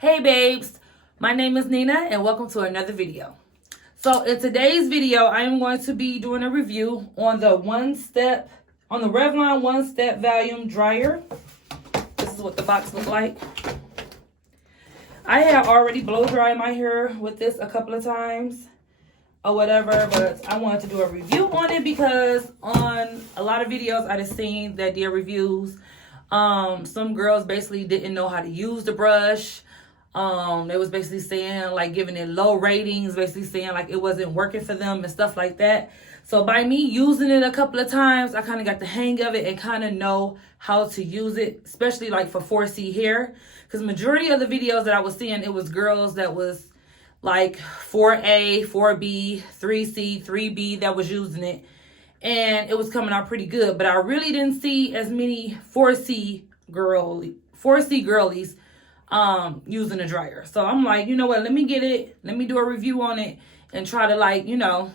Hey babes, my name is Nina and welcome to another video. So in today's video, I am going to be doing a review on the Revlon One Step Volume Dryer. This is what the box looks like. I have already blow dried my hair with this a couple of times or whatever, but I wanted to do a review on it because on a lot of videos I've seen that did reviews. Some girls basically didn't know how to use the brush. They was basically saying, like, giving it low ratings, basically saying like it wasn't working for them and stuff like that. So by me using it a couple of times, I kind of got the hang of it and kind of know how to use it, especially like for 4C hair. Because majority of the videos that I was seeing, it was girls that was like 4A, 4B, 3C, 3B that was using it. And it was coming out pretty good. But I really didn't see as many 4C girlies using a dryer. So I'm like, you know what, let me get it, let me do a review on it and try to, like, you know,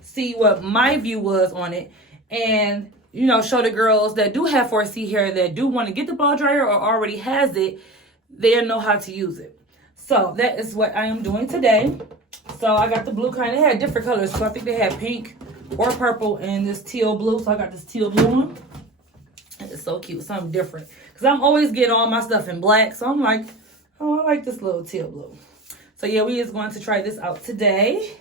see what my view was on it, and, you know, show the girls that do have 4C hair that do want to get the blow dryer or already has it, they'll know how to use it. So that is what I am doing today. So I got the blue kind. They had different colors, so I think they had pink or purple and this teal blue. So I got this teal blue one. It's so cute, something different. Because I'm always getting all my stuff in black. So I'm like, oh, I like this little teal blue. So yeah, we is going to try this out today.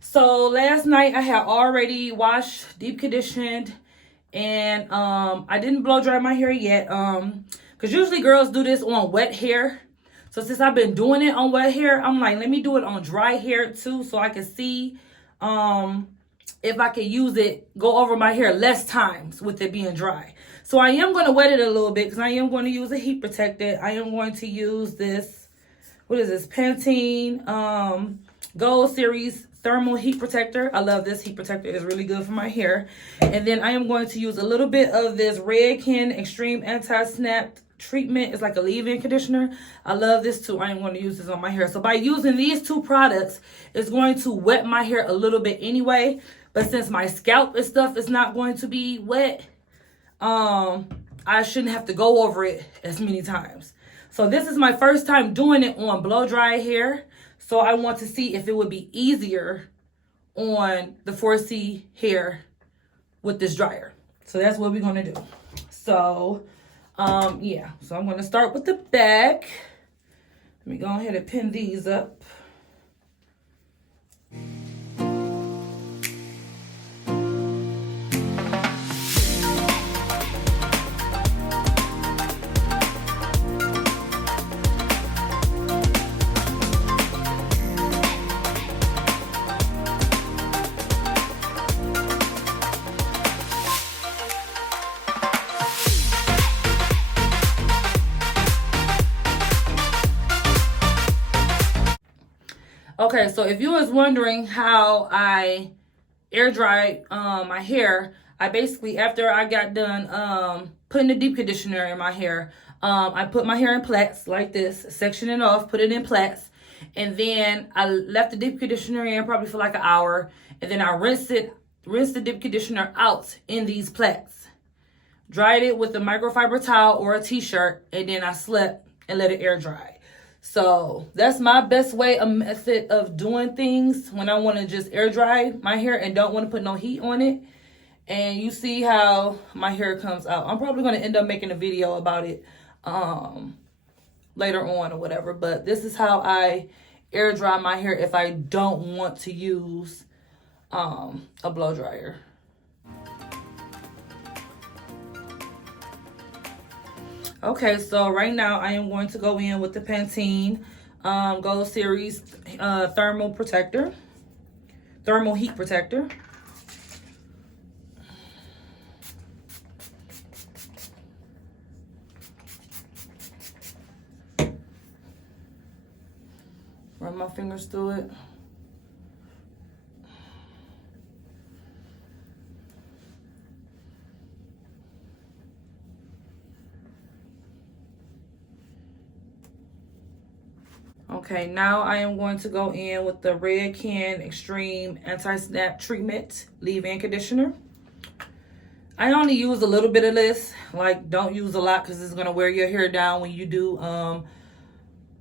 So last night I had already washed, deep conditioned, and I didn't blow dry my hair yet. Because usually girls do this on wet hair. So since I've been doing it on wet hair, I'm like, let me do it on dry hair too, so I can see if I can use it, go over my hair less times with it being dry. So I am going to wet it a little bit because I am going to use a heat protectant. I am going to use this, what is this, Pantene Gold Series Thermal Heat Protector. I love this heat protector. It's really good for my hair. And then I am going to use a little bit of this Redken Extreme Anti-Snap Treatment. It's like a leave-in conditioner. I love this too. I am going to use this on my hair. So by using these two products, it's going to wet my hair a little bit anyway. But since my scalp and stuff is not going to be wet, I shouldn't have to go over it as many times. So this is my first time doing it on blow dry hair. So I want to see if it would be easier on the 4C hair with this dryer. So that's what we're going to do. So, yeah. So I'm going to start with the back. Let me go ahead and pin these up. Okay, so if you was wondering how I air dried my hair, I basically, after I got done putting the deep conditioner in my hair, I put my hair in plaits like this, section it off, put it in plaits, and then I left the deep conditioner in probably for like an hour, and then I rinsed the deep conditioner out in these plaits, dried it with a microfiber towel or a t-shirt, and then I slept and let it air dry. So that's my best method of doing things when I want to just air dry my hair and don't want to put no heat on it. And you see how my hair comes out. I'm probably going to end up making a video about it later on or whatever. But this is how I air dry my hair if I don't want to use a blow dryer. Okay, so right now I am going to go in with the Pantene Gold Series Thermal Heat Protector. Run my fingers through it. Okay, now I am going to go in with the Redken Extreme Anti-Snap Treatment Leave-In Conditioner. I only use a little bit of this. Like, don't use a lot because it's going to wear your hair down when you do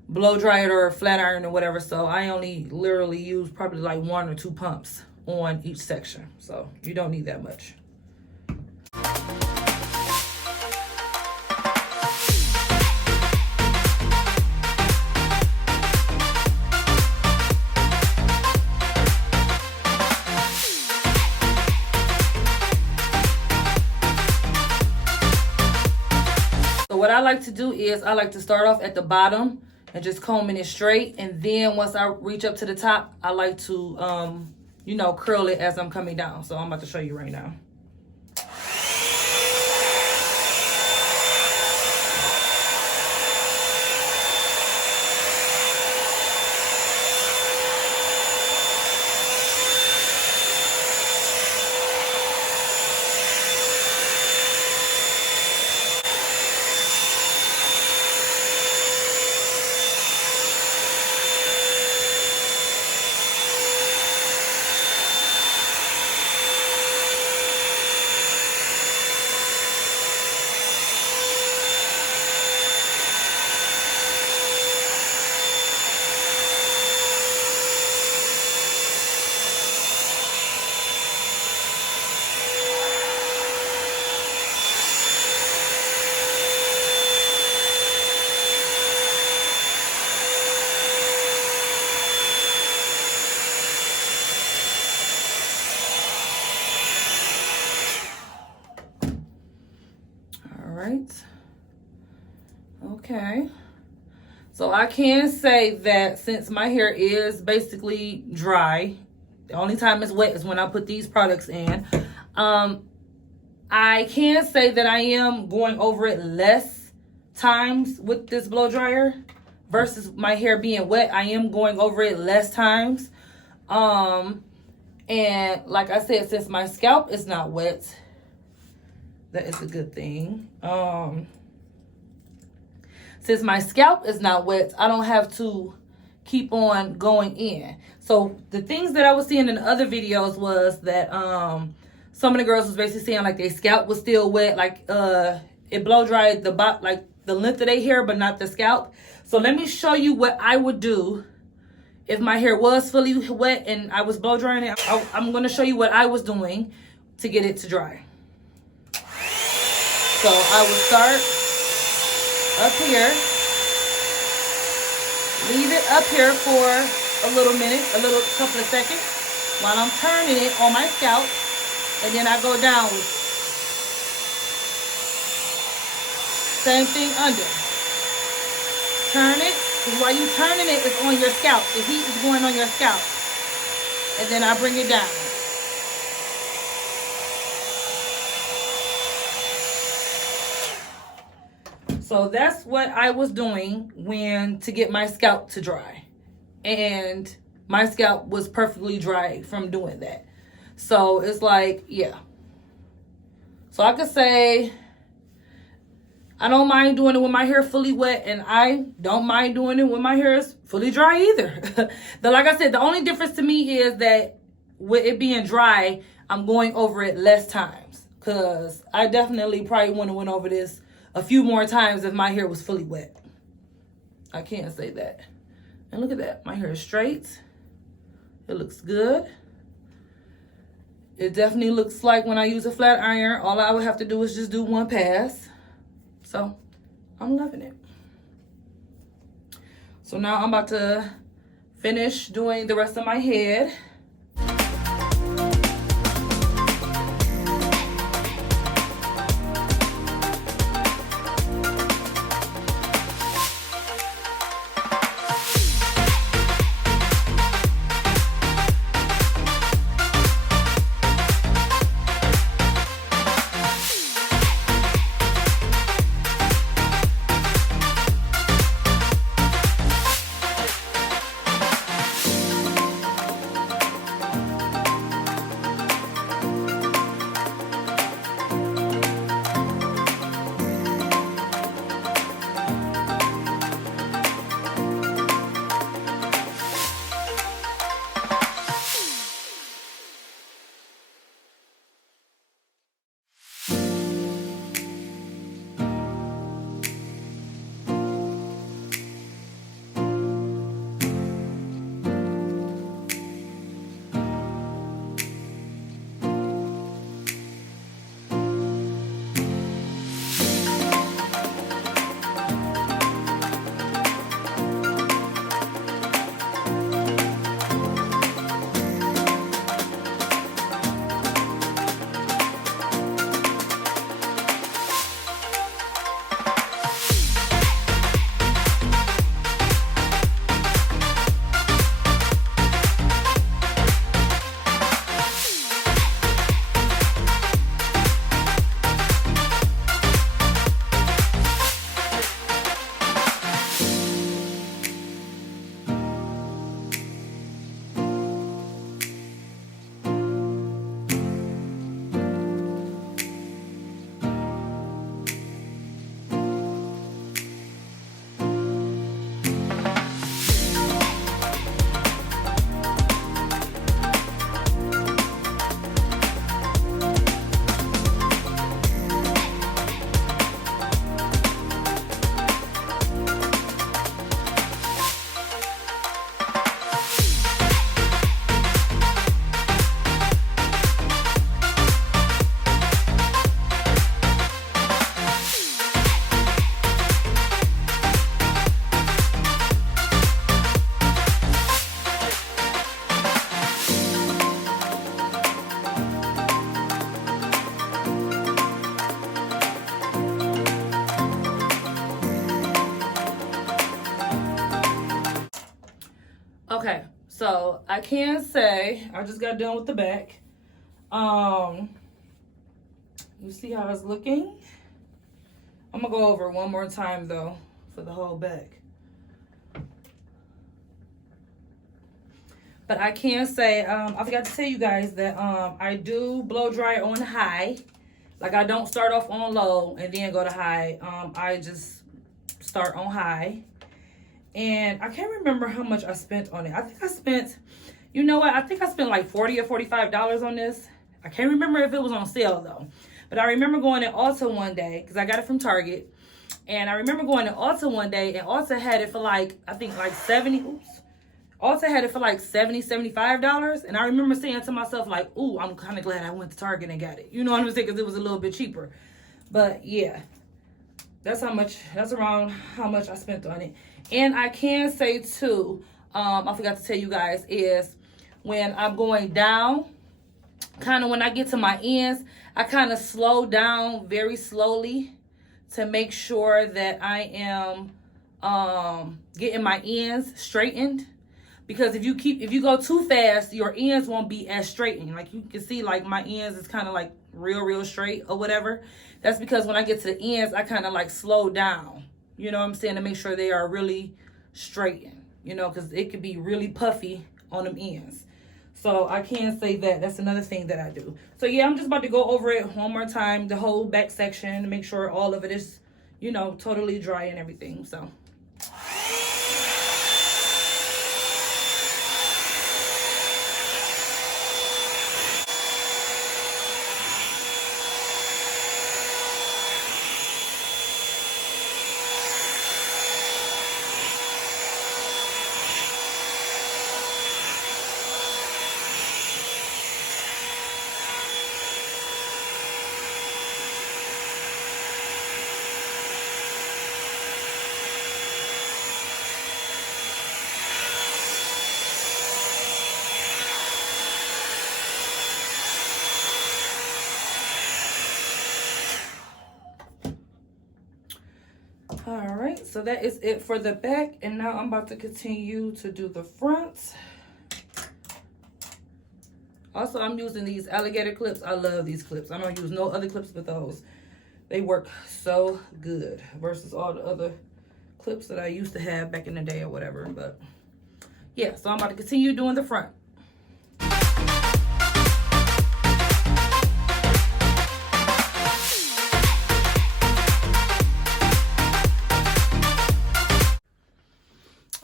blow dry it or flat iron or whatever. So I only literally use probably like 1 or 2 pumps on each section. So you don't need that much. What I like to do is I like to start off at the bottom and just combing it straight, and then once I reach up to the top, I like to you know, curl it as I'm coming down. So I'm about to show you right now. Okay, so I can say that since my hair is basically dry, the only time it's wet is when I put these products in. I can say that I am going over it less times with this blow dryer versus my hair being wet. I am going over it less times. And like I said, since my scalp is not wet, that is a good thing. Since my scalp is not wet, I don't have to keep on going in. So the things that I was seeing in the other videos was that some of the girls was basically saying like their scalp was still wet, like it blow dried the like the length of their hair, but not the scalp. So let me show you what I would do if my hair was fully wet and I was blow drying it. I'm going to show you what I was doing to get it to dry. So I would start up here, leave it up here for a little minute, couple of seconds while I'm turning it on my scalp, and then I go down with it. Same thing under. Turn it, because while you're turning it, it's on your scalp. The heat is going on your scalp. And then I bring it down. So that's what I was doing to get my scalp to dry. And my scalp was perfectly dry from doing that. So it's like, yeah. So I could say I don't mind doing it when my hair fully wet, and I don't mind doing it when my hair is fully dry either. Like I said, the only difference to me is that with it being dry, I'm going over it less times. Because I definitely probably would have went over this a few more times if my hair was fully wet. I can't say that. And look at that. My hair is straight. It looks good. It definitely looks like when I use a flat iron, all I would have to do is just do one pass. So I'm loving it. So now I'm about to finish doing the rest of my head. Okay, so I can say I just got done with the back. You see how it's looking? I'm gonna go over it one more time though for the whole back. But I can say, I forgot to tell you guys that I do blow dry on high. Like, I don't start off on low and then go to high. I just start on high. And I can't remember how much I spent on it. I think I spent, you know what? I think I spent like $40 or $45 on this. I can't remember if it was on sale though. But I remember going to Ulta one day because I got it from Target. And I remember going to Ulta one day and Ulta had it for like, I think like 70, oops. Ulta had it for like $70, $75. And I remember saying to myself like, ooh, I'm kind of glad I went to Target and got it. You know what I'm saying? Because it was a little bit cheaper. But yeah, that's around how much I spent on it. And I can say too, I forgot to tell you guys, is when I'm going down, kind of when I get to my ends, I kind of slow down very slowly to make sure that I am getting my ends straightened. Because if you go too fast, your ends won't be as straightened. Like you can see, like my ends is kind of like real straight or whatever. That's because when I get to the ends, I kind of like slow down. You know what I'm saying? To make sure they are really straightened. You know, because it could be really puffy on them ends. So I can say that. That's another thing that I do. So yeah, I'm just about to go over it one more time. The whole back section to make sure all of it is, you know, totally dry and everything. So. All right, so that is it for the back, and now I'm about to continue to do the front. Also, I'm using these alligator clips. I love these clips. I don't use no other clips but those. They work so good versus all the other clips that I used to have back in the day or whatever. But yeah, so I'm about to continue doing the front.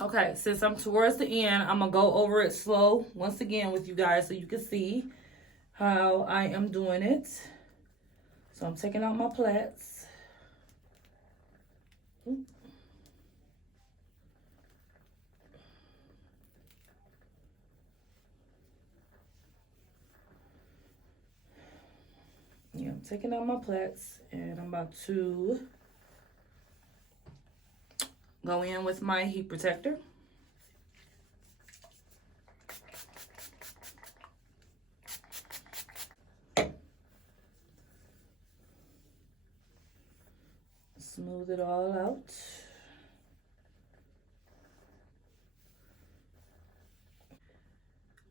Okay, since I'm towards the end, I'm going to go over it slow once again with you guys so you can see how I am doing it. So I'm taking out my plaits. Yeah, I'm taking out my plaits and I'm about to go in with my heat protector. Smooth it all out.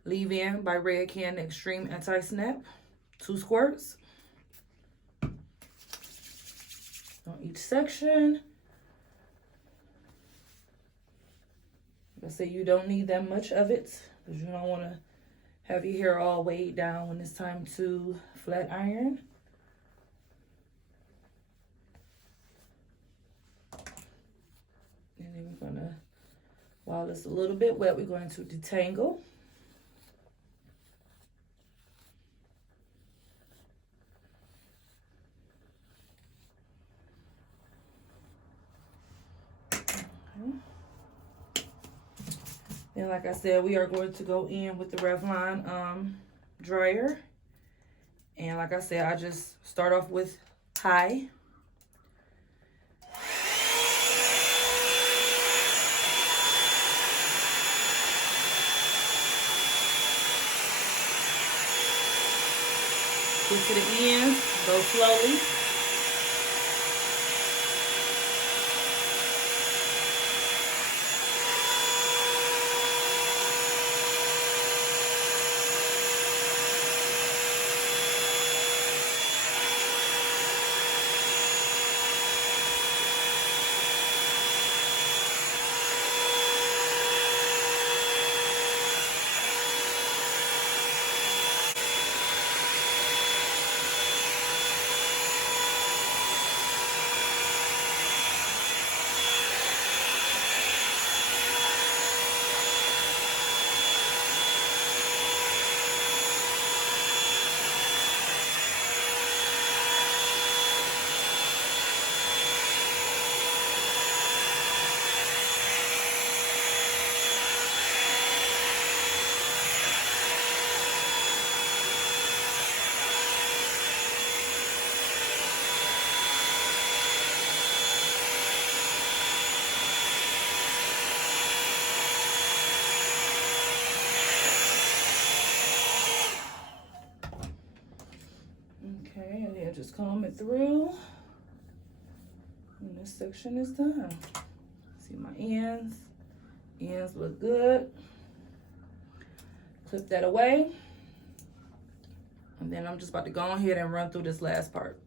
Leave-In by Red Can Extreme Anti-Snap. 2 squirts on each section. I say you don't need that much of it because you don't want to have your hair all weighed down when it's time to flat iron. And then we're going to, while it's a little bit wet, we're going to detangle. And like I said, we are going to go in with the Revlon dryer. And like I said, I just start off with high. Get to the end, go slowly. Just comb it through. And this section is done. See my ends. Ends look good. Clip that away. And then I'm just about to go ahead and run through this last part.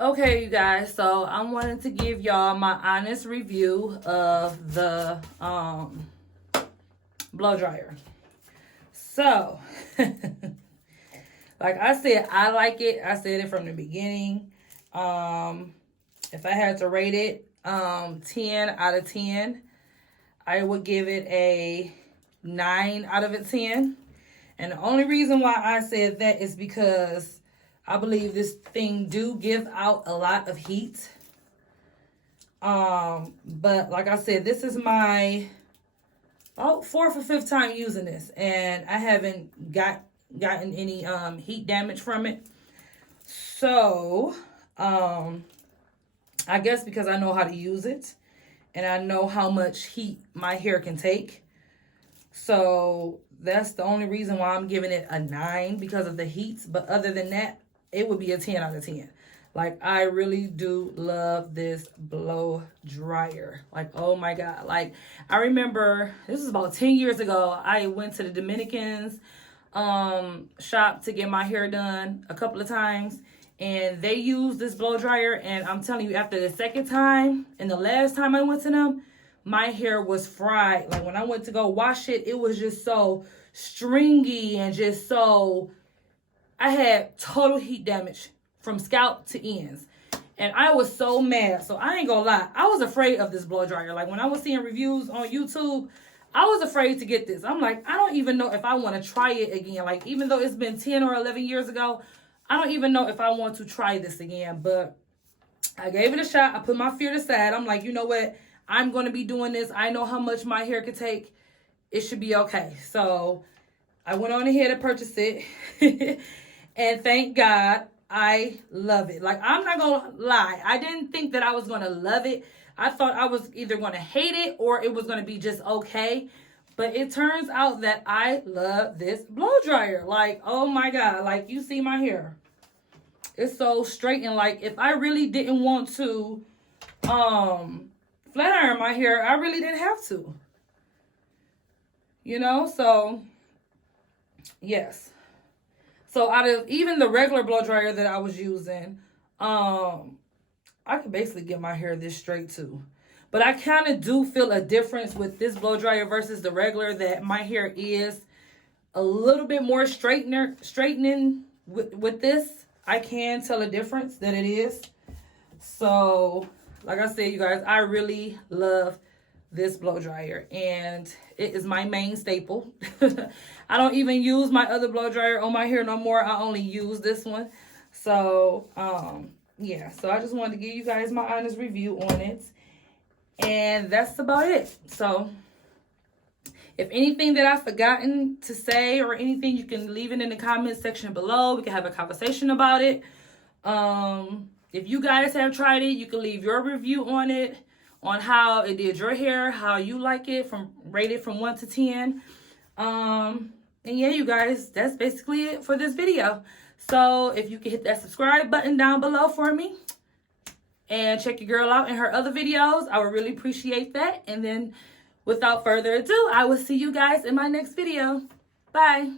Okay, you guys, so I wanted to give y'all my honest review of the blow dryer. So, like I said, I like it. I said it from the beginning. If I had to rate it 10 out of 10, I would give it a 9 out of a 10. And the only reason why I said that is because I believe this thing do give out a lot of heat. But like I said, this is my about 4th or 5th time using this, and I haven't gotten any heat damage from it. So I guess because I know how to use it and I know how much heat my hair can take. So that's the only reason why I'm giving it a 9, because of the heat. But other than that, it would be a 10 out of 10. Like, I really do love this blow dryer. Like, oh my God. Like, I remember, this was about 10 years ago, I went to the Dominicans shop to get my hair done a couple of times. And they used this blow dryer. And I'm telling you, after the second time and the last time I went to them, my hair was fried. Like, when I went to go wash it, it was just so stringy and just so, I had total heat damage from scalp to ends. And I was so mad. So I ain't gonna lie. I was afraid of this blow dryer. Like when I was seeing reviews on YouTube, I was afraid to get this. I'm like, I don't even know if I want to try it again. Like even though it's been 10 or 11 years ago, I don't even know if I want to try this again. But I gave it a shot. I put my fear aside. I'm like, you know what? I'm going to be doing this. I know how much my hair could take. It should be okay. So I went on ahead and purchased it. And thank God, I love it. Like, I'm not going to lie. I didn't think that I was going to love it. I thought I was either going to hate it or it was going to be just okay. But it turns out that I love this blow dryer. Like, oh my God. Like, you see my hair. It's so straight. And like, if I really didn't want to flat iron my hair, I really didn't have to. You know, so yes. So out of even the regular blow dryer that I was using, I could basically get my hair this straight too. But I kind of do feel a difference with this blow dryer versus the regular, that my hair is a little bit more straightening with this. I can tell a difference that it is. So, like I said, you guys, I really love this blow dryer. And it is my main staple. I don't even use my other blow dryer on my hair no more. I only use this one. So, yeah. So, I just wanted to give you guys my honest review on it. And that's about it. So, if anything that I've forgotten to say or anything, you can leave it in the comment section below. We can have a conversation about it. If you guys have tried it, you can leave your review on it, on how it did your hair, how you like it, rated from 1 to 10. And yeah, you guys, that's basically it for this video. So if you can hit that subscribe button down below for me and check your girl out in her other videos, I would really appreciate that. And then without further ado, I will see you guys in my next video. Bye.